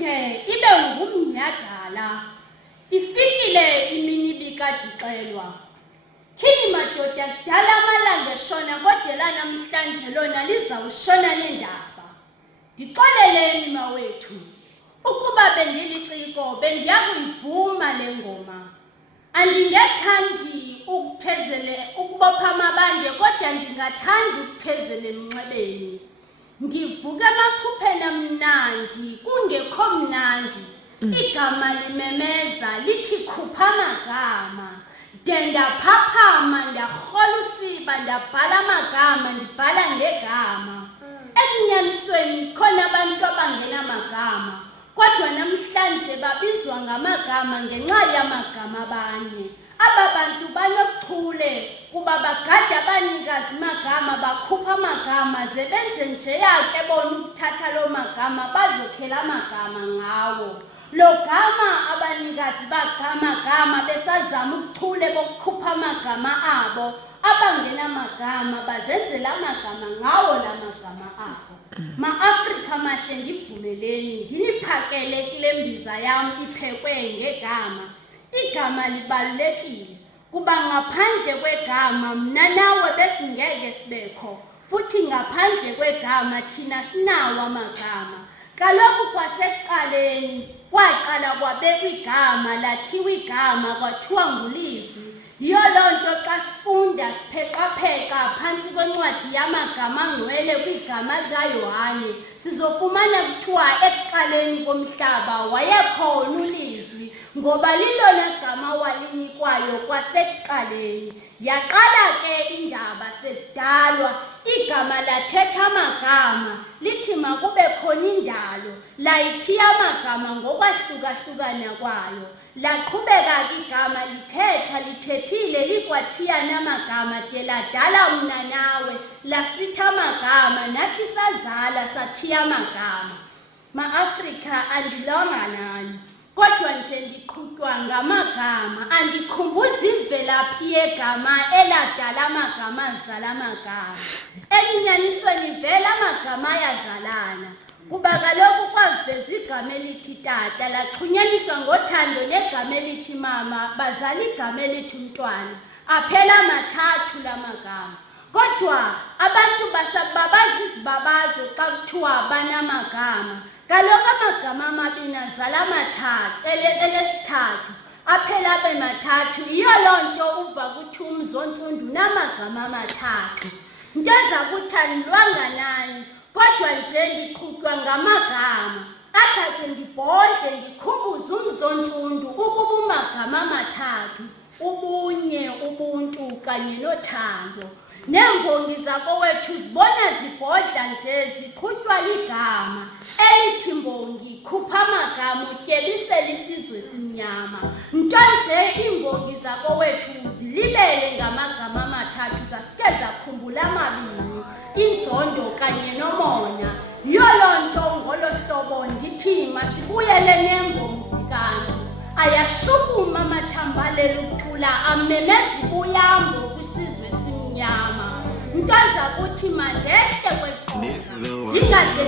de ibe ngumnyhadala. Ifikile imini bikadixelwa. Thini madoda kudala amalanga eshona kodwa lanamhlanje lona lizawushona nendaba. Ndixoleleni mawethu. Ukuba bendiliciko bendiya kuyivuma le ngoma. Andingethandi ukubopha amabande kodwa ndingathanda ukuthezela emnxebeni. Ndivuka emaphupheni amnandi kungekho mnandi. Igama limemeza lithi khupha amagama. De ndaphaphama ndarhola usiba ndabhala amagama ndibhala ngegama. Ekunyanisweni khona abantu abangenamagama. Kodwa namhlanje babizwa ngamagama ngenxa yamagama abanye. Aba bantu banobuchule kuba bagada abanikazi magama bakhupha amagama ze benze njeya ke bona ukuthatha lo magama bazokhela amagama ngawo. Lo gama abanikazi bagamagama besazama ubuchule bokukhupha amagama abo. Abangenamagama bazenzela amagama ngawo la magama abo. Ma-Afrika mahle ndivumeleni ndiniphakele kule mbiza yam iphekwe ngegama. Igama libalulekile kuba ngaphandle kwegama mna nawe besingeke sibekho. Futhi ngaphandle kwegama thina sinawo amagama. Kaloku kwasekuqaleni kwaqala kwabekwa igama lathiwa igama kwathiwa ngulizwi. Yiyo loo nto xa sifunda sipheqapheqa phantsi kwencwadi yamagama angcwele kwigama likaYohane sizofumana kuthiwa ekuqaleni komhlaba wayekhona ulizwi ngoba lilona gama walinikwayo kwasekuqaleni. Yaqala ke indaba sekudalwa igama lathetha amagama lithi makube khona indalo layithiya amagama ngokwahlukahlukana kwayo. Laqhubeka igama lithetha lithethile likwathiya namagama de ladala mna nawe lasitha amagama nathi sazala sathiya amagama. Ma-Afrika andilonga nani kodwa nje ndiqhutywa ngamagama. Andikhumbuzi imvelaphi yegama eladala amagama azala amagama. Elinyanisweni vele amagama ayazalana kuba kaloku kwaveza igama elithi tata laxhunyaniswa ngothando negama elithi mama bazala igama elithi umntwana. Aphela mathathu la magama. Kodwa abantu basababaza izibabazo xa kuthiwa banamagama. Kaloku amagama amabini azala amathathu elesithathu aphela abe mathathu. Yiyo loo nto uva kuthiwa umzontsundu unamagama amathathu. Nto zakuthani lwanganani kodwa nje ndiqhutywa ngamagama. Athathe ndibhode ndikhumbuze umzontsundu ukuba umagama amathathu ubunye ubuntu kanye nothando. Nembongi zakowethu zibona zibhodla nje ziqhutywa ligama elithi mbongi khupha amagama utyebisela isizwe esimnyama. Nto nje iimbongi zakowethu zilibele ngamagama amathathu zasike zakhumbula amabini inzondo kanye nomona. Yiyo loo nto ngolo hlobo ndithi masibuyele nembongi zikantu. Ayashukuma amathambalelo ukuthula amemeza ubuyambo kwisizwe esimnyama. Nto zakuthi mandehle kweqoqa ndingaze